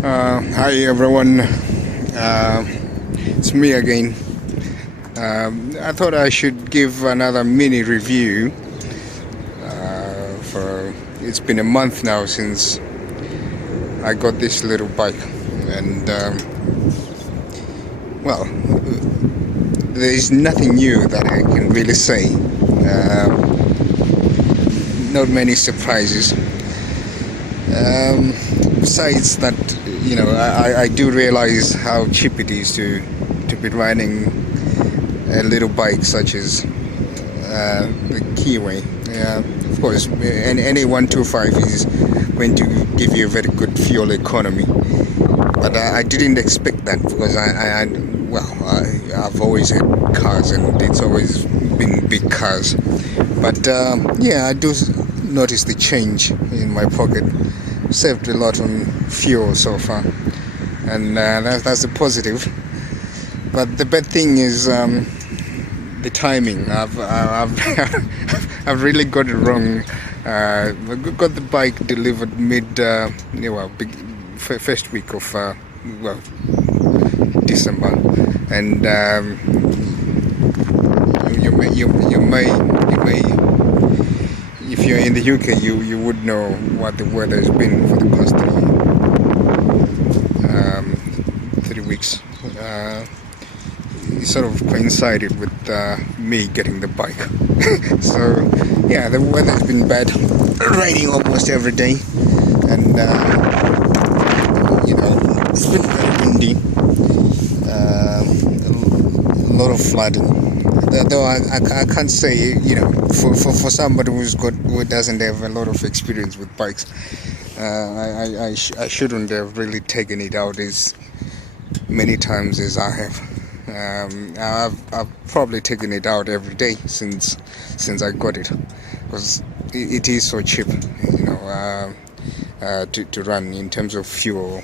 Hi everyone, it's me again. I thought I should give another mini review. For it's been a month now since I got this little bike, and well, there is nothing new that I can really say. Not many surprises. Besides that, I do realize how cheap it is to be riding a little bike such as the Keeway. Of course, any 125 is going to give you a very good fuel economy, but I didn't expect that because I've always had cars and it's always been big cars. But I do notice the change in my pocket. Saved a lot on fuel so far, and that's a positive. But the bad thing is the timing. I've I've really got it wrong. I got the bike delivered first week of December, and you may if you're in the UK, you would know what the weather has been for the past 3 weeks. It sort of coincided with me getting the bike. So yeah, the weather has been bad, raining almost every day, and it's been very windy, a lot of flooding. Though I can't say, for somebody who doesn't have a lot of experience with bikes, I shouldn't have really taken it out as many times as I have. I've probably taken it out every day since I got it, because it is so cheap, to run in terms of fuel,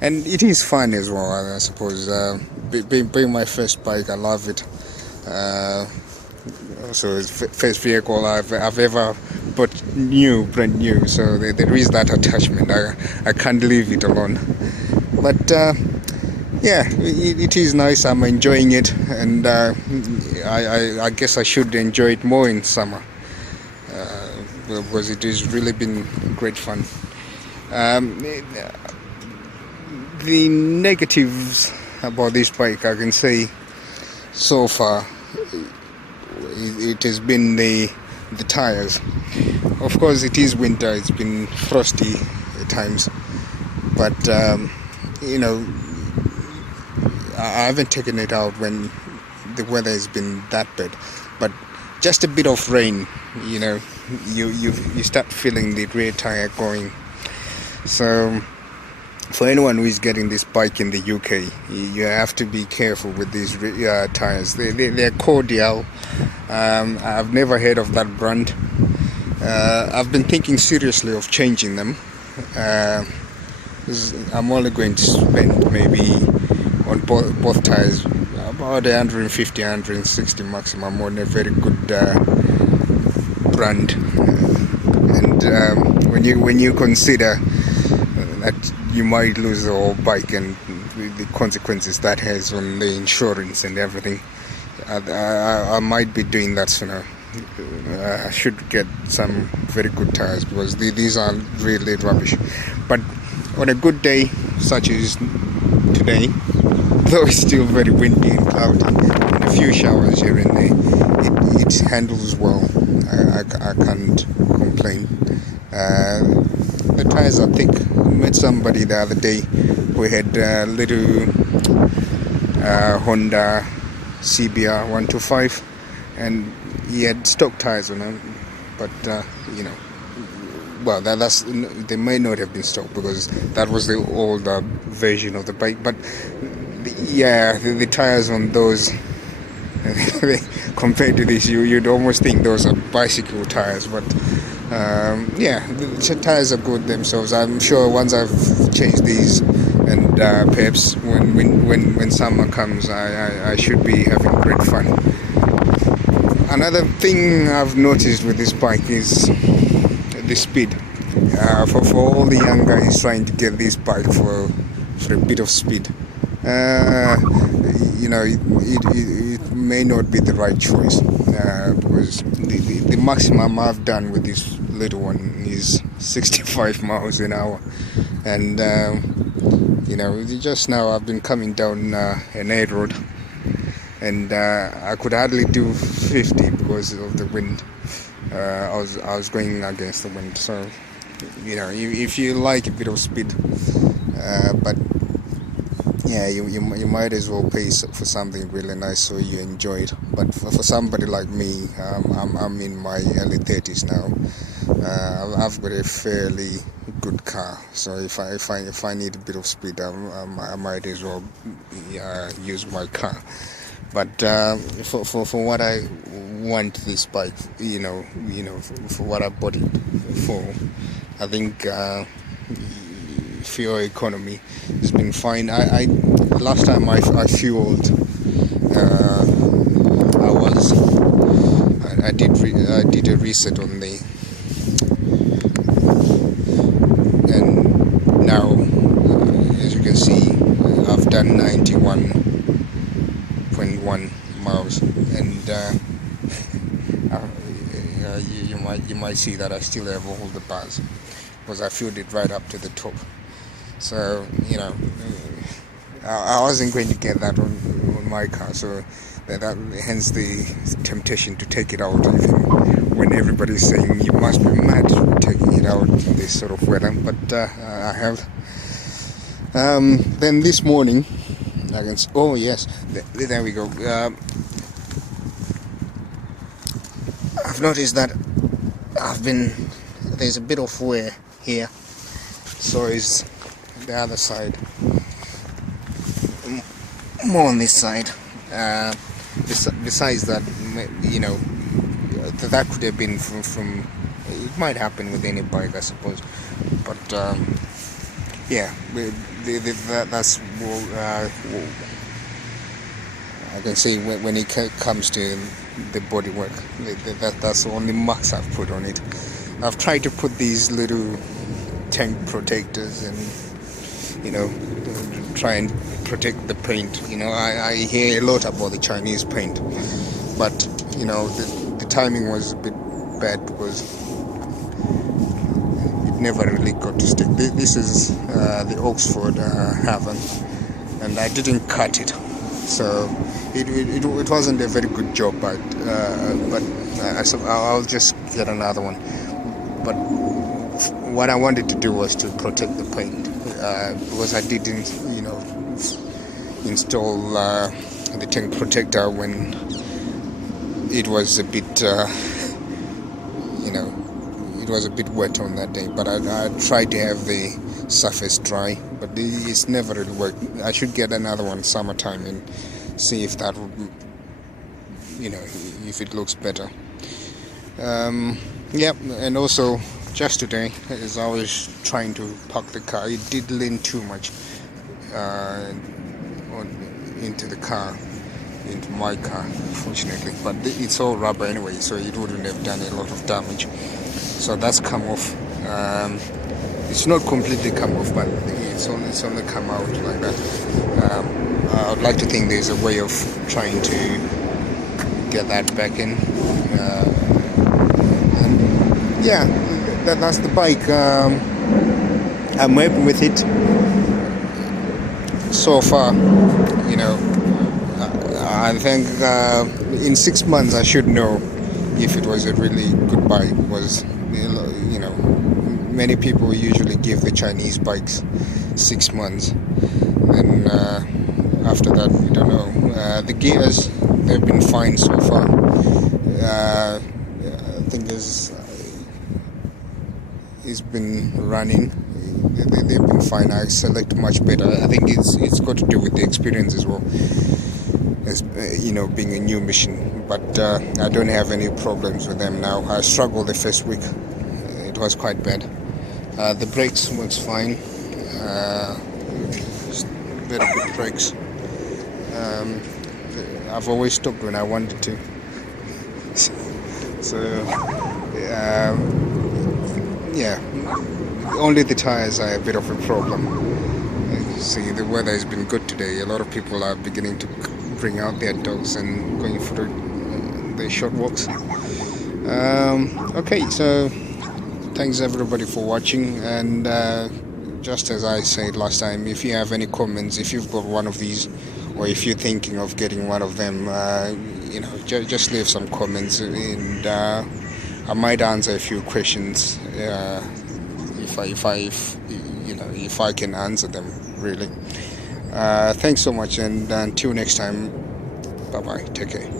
and it is fun as well. I suppose being my first bike, I love it. So it's first vehicle I've ever bought brand new. So there is that attachment. I can't leave it alone. But it is nice. I'm enjoying it, and I guess I should enjoy it more in summer, because it has really been great fun. The negatives about this bike, I can say, so far, it has been the tires. Of course, it is winter. It's been frosty at times, but I haven't taken it out when the weather has been that bad. But just a bit of rain, you start feeling the rear tire going. So for anyone who is getting this bike in the UK, you have to be careful with these tires. They're Cordial. I've never heard of that brand. I've been thinking seriously of changing them. I'm only going to spend maybe on both tires about 150, 160 maximum on a very good brand. And when you consider that you might lose the whole bike and the consequences that has on the insurance and everything, I might be doing that sooner. I should get some very good tires, because these are really rubbish. But on a good day such as today, though it's still very windy and cloudy and a few showers here and there, it handles well. I can't complain. The tires are thick. I met somebody the other day who had a little Honda CBR 125, and he had stock tires on them, but they may not have been stock, because that was the older version of the bike. But the tires on those compared to this, you'd almost think those are bicycle tires. But the tires are good themselves. I'm sure once I've changed these, and perhaps when summer comes, I should be having great fun. Another thing I've noticed with this bike is the speed. for all the young guys trying to get this bike for a bit of speed, it may not be the right choice, because the maximum I've done with this little one is 65 miles an hour, and just now I've been coming down an A road, and I could hardly do 50 because of the wind. I was going against the wind, so if you like a bit of speed, but yeah, you might as well pay for something really nice so you enjoy it. But for somebody like me, I'm in my early 30s now. I've got a fairly good car, so if I need a bit of speed, I might as well use my car. But for what I want this bike, for what I bought it for, I think fuel economy has been fine. I last time I fueled, I did a reset on the, and now as you can see I've done 91.1 miles, and you might see that I still have all the bars because I filled it right up to the top. So I wasn't going to get that on my car, so that hence the temptation to take it out, even when everybody's saying you must be mad taking it out in this sort of weather. But I have. Then this morning, oh yes, there we go. I've noticed that there's a bit of wear here, so is the other side, more on this side. Besides that, that could have been from it might happen with any bike, I suppose, but yeah, that's I can say when it comes to the bodywork, that's the only marks I've put on it. I've tried to put these little tank protectors and try and protect the paint. I hear a lot about the Chinese paint, but the timing was a bit bad because it never really got to stick. This is the Oxford Haven, and I didn't cut it, so it wasn't a very good job, but I'll just get another one. But what I wanted to do was to protect the paint, because I didn't install the tank protector when it was a bit it was a bit wet on that day. But I tried to have the surface dry, but it's never really worked. I should get another one summertime and see if that would, if it looks better. And also just today, as I was trying to park the car, it did lean too much into my car, fortunately. But it's all rubber anyway, so it wouldn't have done a lot of damage. So that's come off. It's not completely come off, but it's only come out like that. I would like to think there's a way of trying to get that back in. That's the bike. I'm happy with it so far. I think in 6 months I should know if it was a really good bike. Was many people usually give the Chinese bikes 6 months, and after that we don't know. The gears, they've been fine so far. I think it's been running. They've been fine. I select much better. I think it's got to do with the experience as well, as being a new machine. But I don't have any problems with them now. I struggled the first week. It was quite bad. The brakes works fine. Very good brakes. I've always stopped when I wanted to. So yeah. only the tires are a bit of a problem. See, the weather has been good today. A lot of people are beginning to bring out their dogs and going for their short walks. Okay, so thanks everybody for watching, and just as I said last time, if you have any comments, if you've got one of these, or if you're thinking of getting one of them, just leave some comments, and I might answer a few questions if I can answer them, really. Thanks so much, and until next time, bye bye, take care.